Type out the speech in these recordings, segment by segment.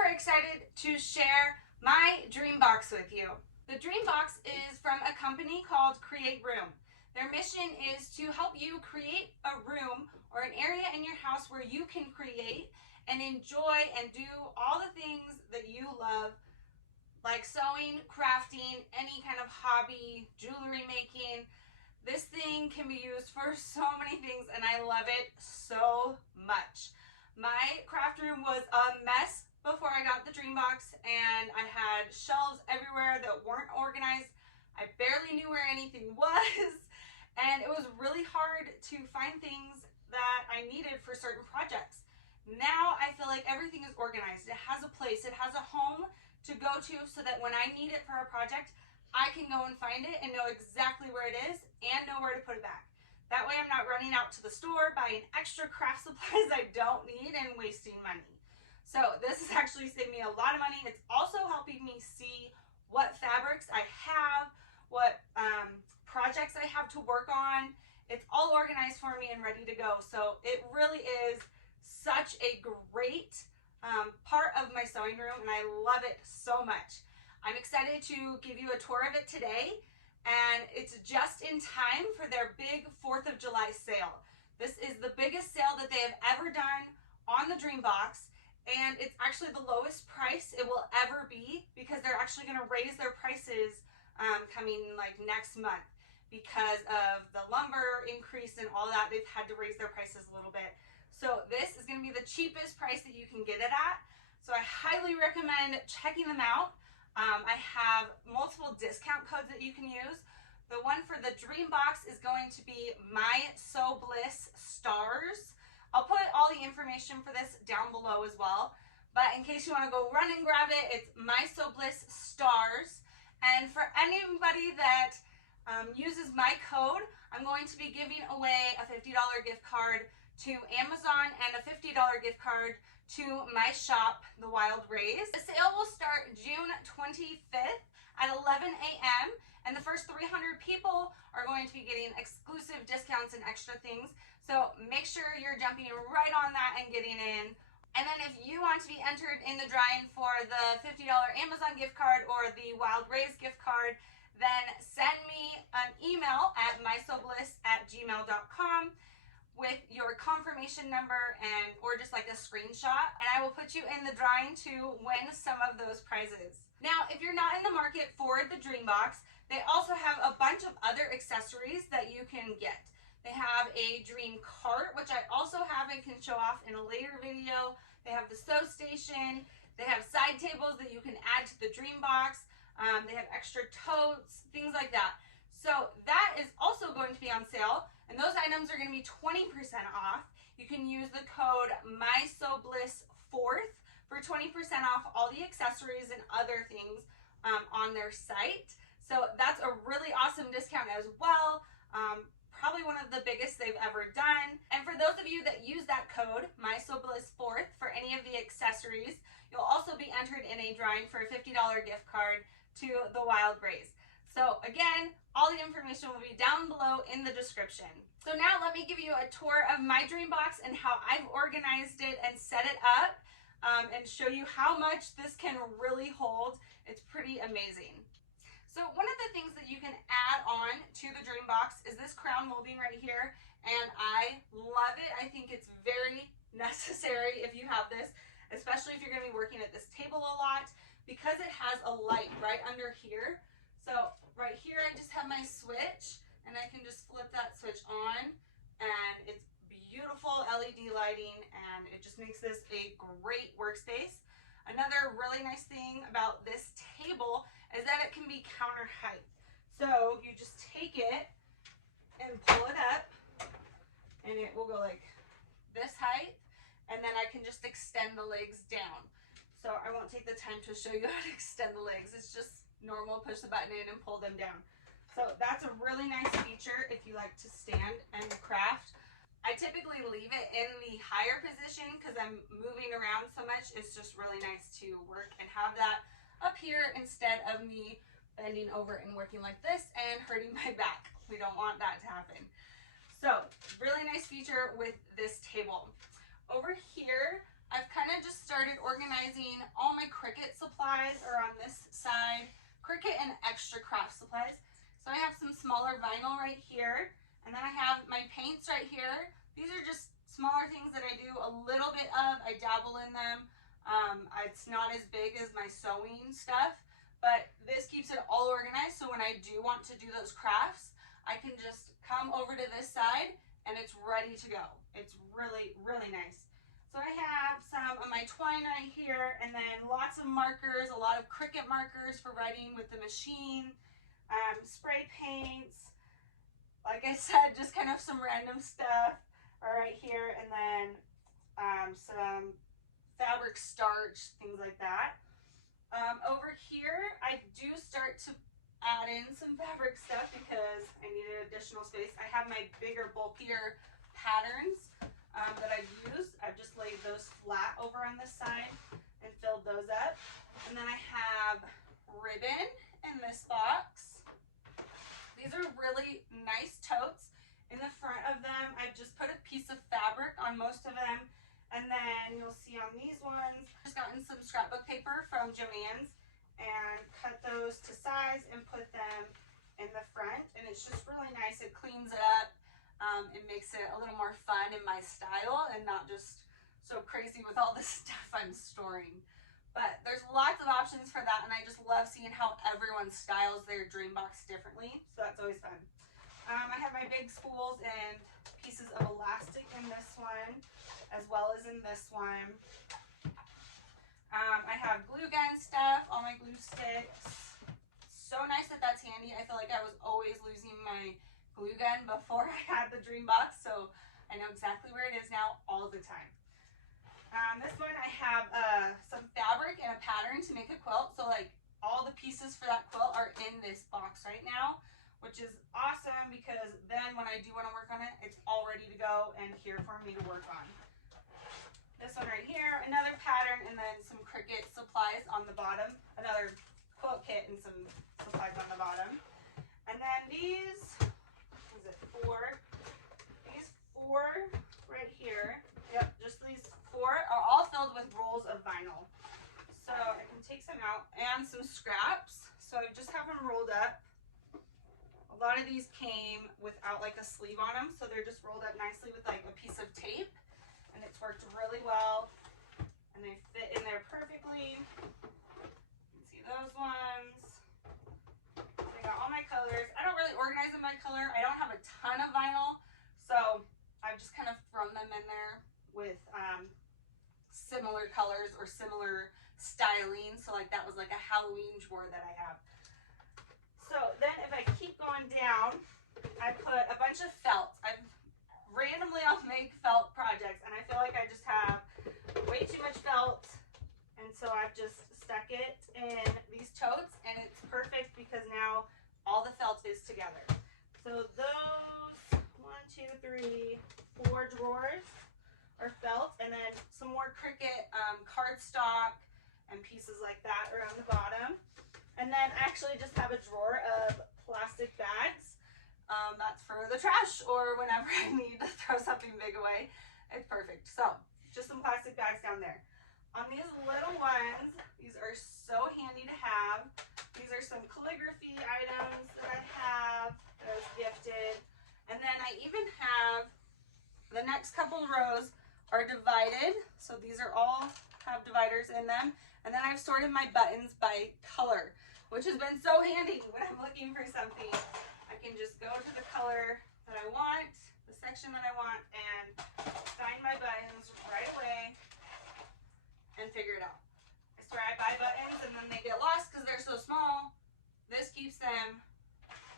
super excited to share my DreamBox with you. The DreamBox is from a company called Create Room. Their mission is to help you create a room or an area in your house where you can create and enjoy and do all the things that you love, like sewing, crafting, any kind of hobby, jewelry making. This thing can be used for so many things and I love it so much. My craft room was a mess before I got the DreamBox, and I had shelves everywhere that weren't organized. I barely knew where anything was, and it was really hard to find things that I needed for certain projects. Now I feel like everything is organized. It has a place, it has a home to go to, so that when I need it for a project, I can go and find it and know exactly where it is and know where to put it back. That way I'm not running out to the store buying extra craft supplies I don't need and wasting money. So this has actually saved me a lot of money. It's also helping me see what fabrics I have, what projects I have to work on. It's all organized for me and ready to go. So it really is such a great part of my sewing room, and I love it so much. I'm excited to give you a tour of it today, and it's just in time for their big 4th of July sale. This is the biggest sale that they have ever done on the DreamBox, and it's actually the lowest price it will ever be, because they're actually going to raise their prices coming like next month because of the lumber increase and all that. They've had to raise their prices a little bit. So this is going to be the cheapest price that you can get it at. So I highly recommend checking them out. I have multiple discount codes that you can use. The one for the DreamBox is going to be My Sew Bliss Stars. I'll put all the information for this down below as well. But in case you want to go run and grab it, it's My Sew Bliss Stars. And for anybody that uses my code, I'm going to be giving away a $50 gift card to Amazon and a $50 gift card to my shop, The Wild Rays. The sale will start June 25th at 11 a.m. and the first 300 people are going to be getting exclusive discounts and extra things. So make sure you're jumping right on that and getting in. And then if you want to be entered in the drawing for the $50 Amazon gift card or the Wild Rays gift card, then send me an email at mysewbliss@gmail.com with your confirmation number and or just like a screenshot, and I will put you in the drawing to win some of those prizes. Now, if you're not in the market for the DreamBox, they also have a bunch of other accessories that you can get. They have a dream cart, which I also have and can show off in a later video. They have the sew station. They have side tables that you can add to the DreamBox. They have extra totes, things like that. So that is also going to be on sale, and those items are going to be 20% off. You can use the code MySewBliss4th for 20% off all the accessories and other things on their site. So that's a really awesome discount as well. Probably one of the biggest they've ever done. And for those of you that use that code, MySewBliss4th, for any of the accessories, you'll also be entered in a drawing for a $50 gift card to the Wild Rays. So again, all the information will be down below in the description. So now let me give you a tour of my DreamBox and how I've organized it and set it up, and show you how much this can really hold. It's pretty amazing. So one of the things that you can add on to the DreamBox is this crown molding right here, and I love it. I think it's very necessary if you have this, especially if you're going to be working at this table a lot, because it has a light right under here. So right here I just have my switch, and I can just flip that switch on, and it's beautiful LED lighting, and it just makes this a great workspace. Another really nice thing about this table is that it can be counter height. So you just take it and pull it up, and it will go like this height, and then I can just extend the legs down. So I won't take the time to show you how to extend the legs. It's just normal, push the button in and pull them down. So that's a really nice feature if you like to stand and craft. I typically leave it in the higher position because I'm moving around so much. It's just really nice to work and have that up here instead of me bending over and working like this and hurting my back. We don't want that to happen. So really nice feature with this table. Over here, I've kind of just started organizing all my Cricut supplies are on this side. Cricut and extra craft supplies. So I have some smaller vinyl right here. And then I have my paints right here. These are just smaller things that I do a little bit of. I dabble in them. It's not as big as my sewing stuff, but this keeps it all organized. So when I do want to do those crafts, I can just come over to this side and it's ready to go. It's really, really nice. So I have some of my twine right here, and then lots of markers, a lot of Cricut markers for writing with the machine, spray paints, like I said, just kind of some random stuff are right here, and then some fabric starch, things like that. Over here, I do start to add in some fabric stuff because I needed additional space. I have my bigger, bulkier patterns that I've used. I've just laid those flat over on this side and filled those up. And then I have ribbon in this box. These are really nice totes. In the front of them, I've just put a piece of fabric on most of them. And then you'll see on these ones, I've just gotten some scrapbook paper from Joann's and cut those to size and put them in the front. And it's just really nice. It cleans it up. It makes it a little more fun in my style and not just so crazy with all the stuff I'm storing. But there's lots of options for that, and I just love seeing how everyone styles their DreamBox differently, so that's always fun. I have my big spools and pieces of elastic in this one, as well as in this one. I have glue gun stuff, all my glue sticks. So nice that that's handy. I feel like I was always losing my glue gun before I had the DreamBox, so I know exactly where it is now all the time. This one I have some fabric and a pattern to make a quilt, so like all the pieces for that quilt are in this box right now, which is awesome because then when I do want to work on it, it's all ready to go and here for me to work on. This one right here, another pattern, and then some Cricut supplies on the bottom, another quilt kit and some supplies on the bottom. And then these, what is it, four? These four right here, yep, just these four are all filled with rolls of vinyl. So I can take some out and some scraps. So I just have them rolled up. A lot of these came without like a sleeve on them, so they're just rolled up nicely with like a piece of tape. And it's worked really well. And they fit in there perfectly. You can see those ones. I got all my colors. I don't really organize them by color. I don't have a ton of vinyl, so I've just kind of thrown them in there with similar colors or similar styling. So like that was like a Halloween drawer that I have. So then if I keep going down, I put a bunch of felt. Randomly I'll make felt projects, and I feel like I just have way too much felt, and so I've just stuck it in these totes, and it's perfect because now all the felt is together. So those 1, 2, 3, 4 drawers are felt, and then some more Cricut cardstock and pieces like that around the bottom. And then I actually just have a drawer of plastic bags. That's for the trash or whenever I need to throw something big away. It's perfect. So just some plastic bags down there. On these little ones, these are so handy to have. These are some calligraphy items that I have that I was gifted. And then I even have the next couple rows are divided. So these are all have dividers in them. And then I've sorted my buttons by color, which has been so handy when I'm looking for something. I can just go to the color that I want, the section that I want, and find my buttons right away and figure it out. I swear I buy buttons and then they get lost because they're so small. This keeps them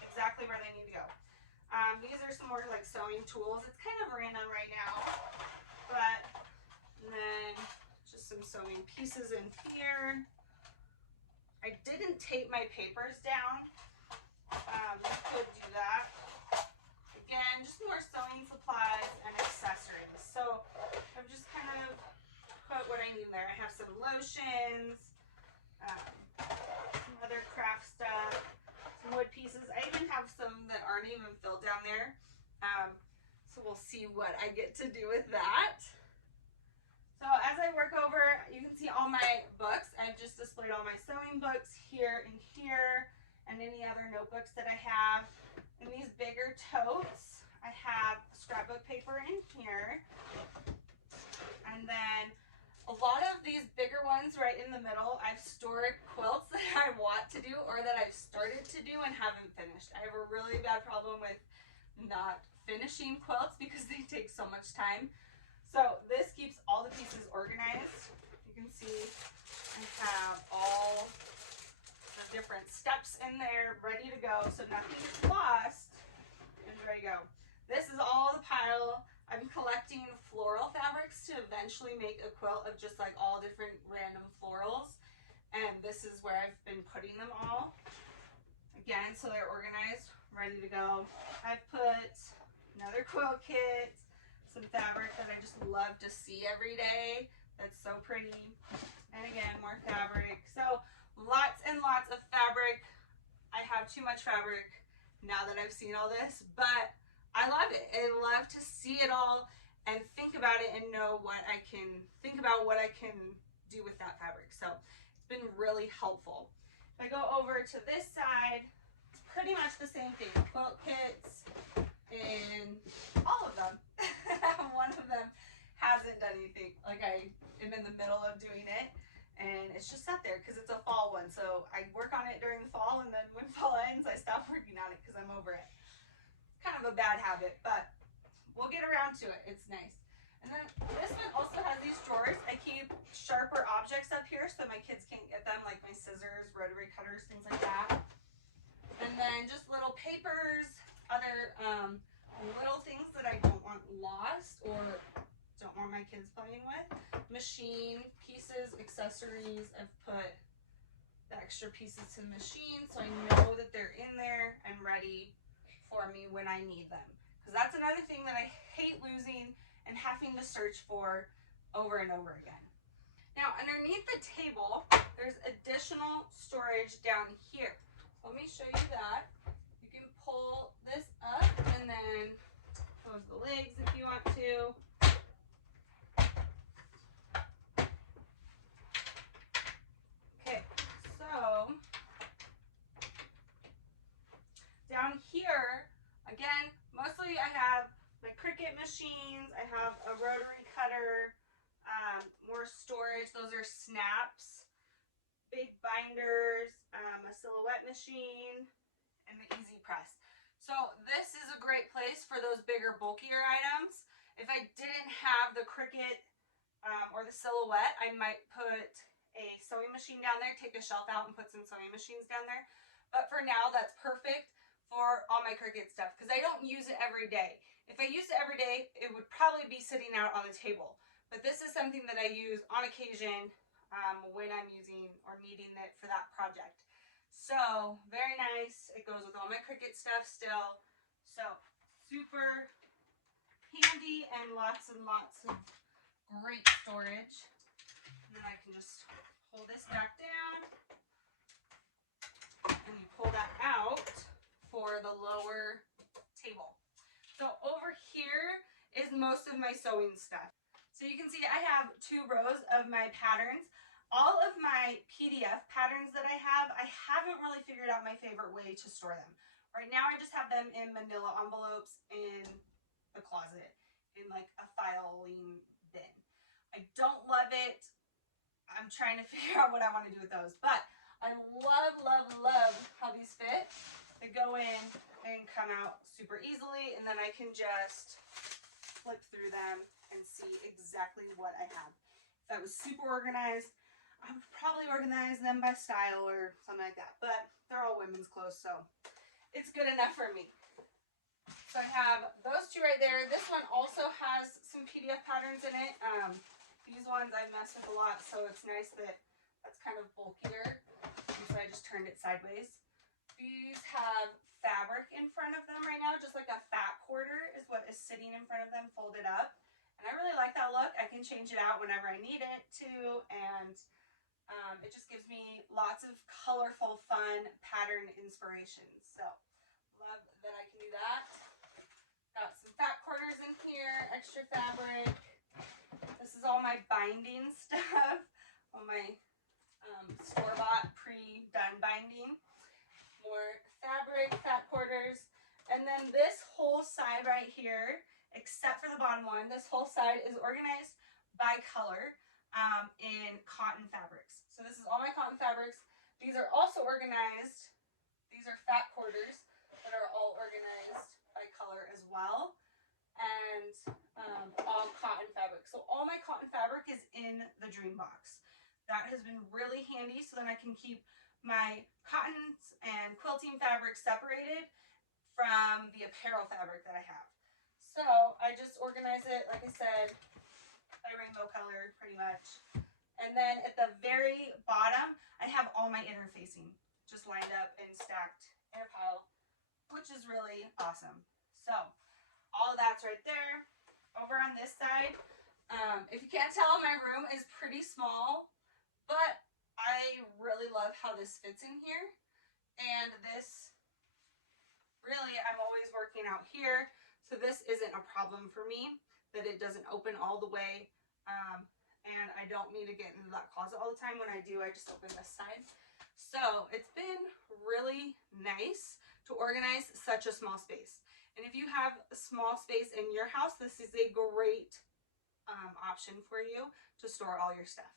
exactly where they need to go. These are some more like sewing tools. It's kind of random right now, but and then just some sewing pieces in here. I didn't tape my papers down. You could do that. Again, just more sewing supplies and accessories. So I've just kind of put what I need there. I have some lotions, some other craft stuff, some wood pieces. I even have some that aren't even filled down there. So we'll see what I get to do with that. So as I work over, you can see all my books. I've just displayed all my sewing books here and here, and any other notebooks that I have. In these bigger totes, I have scrapbook paper in here. And then a lot of these bigger ones right in the middle, I've stored quilts that I want to do or that I've started to do and haven't finished. I have a really bad problem with not finishing quilts because they take so much time. So this keeps all the pieces organized. You can see I have all the different steps in there ready to go so nothing gets lost and ready to go. This is all the pile. I'm collecting floral fabrics to eventually make a quilt of just like all different random florals. And this is where I've been putting them all. Again, so they're organized, ready to go. I've put another quilt kit, some fabric that I just love to see every day. That's so pretty. And again, more fabric. So lots and lots of fabric. I have too much fabric now that I've seen all this, but I love it. I love to see it all and think about it and know what I can think about what I can do with that fabric. So it's been really helpful. If I go over to this side, it's pretty much the same thing. Quilt kits and all of them. One of them hasn't done anything. Like I am in the middle of doing it and it's just sat there because it's a fall one. So I work on it during the fall and then when fall ends, I stop working on it because I'm over it. Kind of a bad habit, but we'll get around to it. It's nice. And then this one also has these drawers. I keep sharper objects up here so my kids can't get them, like my scissors, rotary cutters, things like that. And then just little papers, other little things that I don't want lost or don't want my kids playing with. Machine pieces, accessories. I've put the extra pieces to the machine so I know that they're in there and ready for me when I need them, because that's another thing that I hate losing and having to search for over and over again. Now underneath the table there's additional storage down here. Let me show you that. You can pull this up and then close the legs if you want to. Okay, so down here, again, mostly I have my Cricut machines, I have a rotary cutter, more storage, those are snaps, big binders, a silhouette machine, and the easy press. So this is a great place for those bigger, bulkier items. If I didn't have the Cricut or the silhouette, I might put a sewing machine down there, take a shelf out and put some sewing machines down there. But for now, that's perfect for all my Cricut stuff because I don't use it every day. If I used it every day, it would probably be sitting out on the table. But this is something that I use on occasion when I'm using or needing it for that project. So very nice. It goes with all my Cricut stuff still. So super handy and lots of great storage. And then I can just pull this back down and you pull that out for the lower table. So over here is most of my sewing stuff. So you can see I have 2 rows of my patterns. All of my PDF patterns that I haven't really figured out my favorite way to store them. Right now I just have them in manila envelopes in the closet in like a filing bin. I don't love it. I'm trying to figure out what I want to do with those, but I love, love, love how these fit. They go in and come out super easily, and then I can just flip through them and see exactly what I have. If I was super organized, I would probably organize them by style or something like that, but they're all women's clothes, so it's good enough for me. So I have those 2 right there. This one also has some PDF patterns in it. These ones I mess with a lot, so it's nice that that's kind of bulkier. So I just turned it sideways. These have fabric in front of them right now, just like a fat quarter is what is sitting in front of them folded up. And I really like that look. I can change it out whenever I need it to, and it just gives me lots of colorful, fun pattern inspirations. So love that I can do that. Got some fat quarters in here, extra fabric. This is is all my binding stuff, all my store-bought pre-done binding. More fabric, fat quarters, and then this whole side right here, except for the bottom one, this whole side is organized by color in cotton fabrics. So this is all my cotton fabrics. These are also organized. These are fat quarters that are all organized by color as well, and all cotton fabric. So all my cotton fabric is in the DreamBox. That has been really handy, so then I can keep my cottons and quilting fabric separated from the apparel fabric that I have. So I just organize it, like I said, by rainbow color pretty much. And then at the very bottom, I have all my interfacing just lined up and stacked in a pile, which is really awesome. So all of that's right there. Over on this side, if you can't tell, my room is pretty small, but I really love how this fits in here. And this, really, I'm always working out here, so this isn't a problem for me, that it doesn't open all the way. And I don't need to get into that closet all the time. When I do, I just open this side. So it's been really nice to organize such a small space. And if you have a small space in your house, this is a great option for you to store all your stuff.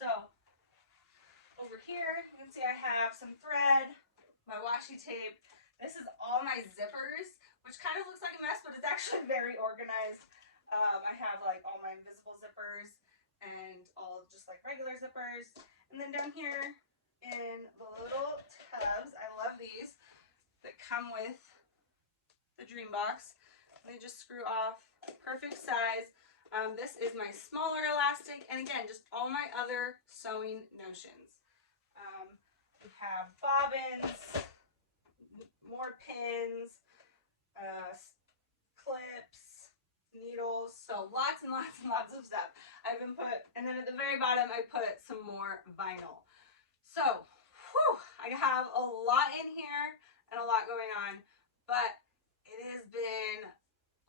So over here, you can see I have some thread, my washi tape. This is all my zippers, which kind of looks like a mess, but it's actually very organized. I have like all my invisible zippers and all just like regular zippers. And then down here in the little tubs, I love these that come with the DreamBox. They just screw off, perfect size. This is my smaller elastic, and again, just all my other sewing notions. We have bobbins, more pins, clips, needles, so lots and lots and lots of stuff. I've been and then at the very bottom I put some more vinyl. So, whew, I have a lot in here and a lot going on, but it has been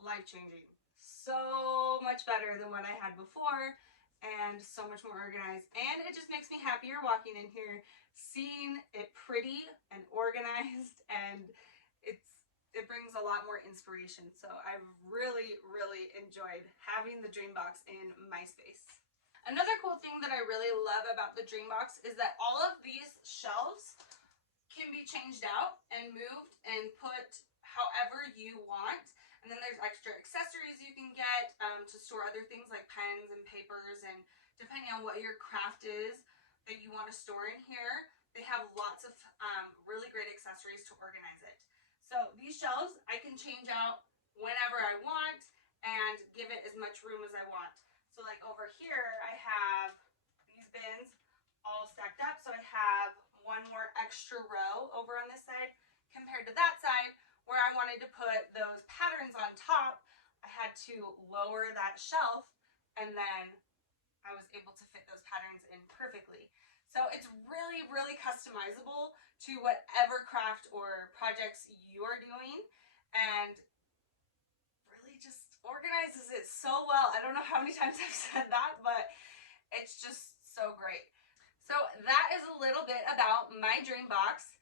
life-changing. So much better than what I had before, and so much more organized. And it just makes me happier walking in here, seeing it pretty and organized, and it brings a lot more inspiration. So I've really, really enjoyed having the DreamBox in my space. Another cool thing that I really love about the DreamBox is that all of these shelves can be changed out and moved and put however you want. And then there's extra accessories you can get to store other things like pens and papers, and depending on what your craft is that you want to store in here, they have lots of really great accessories to organize it. So these shelves I can change out whenever I want and give it as much room as I want. So like over here I have these bins all stacked up, so I have one more extra row over on this side compared to that side where I wanted to put those patterns on top. I had to lower that shelf, and then I was able to fit those patterns in perfectly. So it's really, really customizable to whatever craft or projects you're doing, and really just organizes it so well. I don't know how many times I've said that, but it's just so great. So that is a little bit about my DreamBox.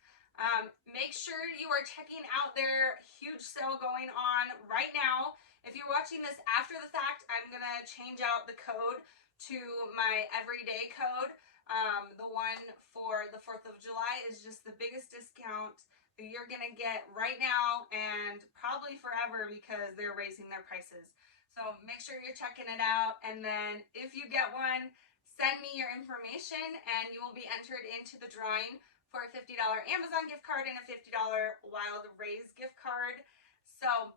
Make sure you are checking out their huge sale going on right now. If you're watching this after the fact, I'm gonna change out the code to my everyday code. The one for the 4th of July is just the biggest discount that you're gonna get right now and probably forever because they're raising their prices. So make sure you're checking it out, and then if you get one, send me your information and you will be entered into the drawing for a $50 Amazon gift card and a $50 Wild Raise gift card. So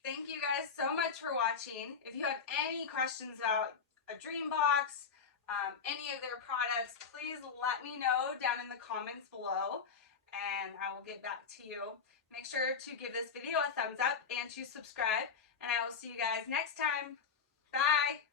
thank you guys so much for watching. If you have any questions about a DreamBox, any of their products, please let me know down in the comments below and I will get back to you. Make sure to give this video a thumbs up and to subscribe, and I will see you guys next time. Bye!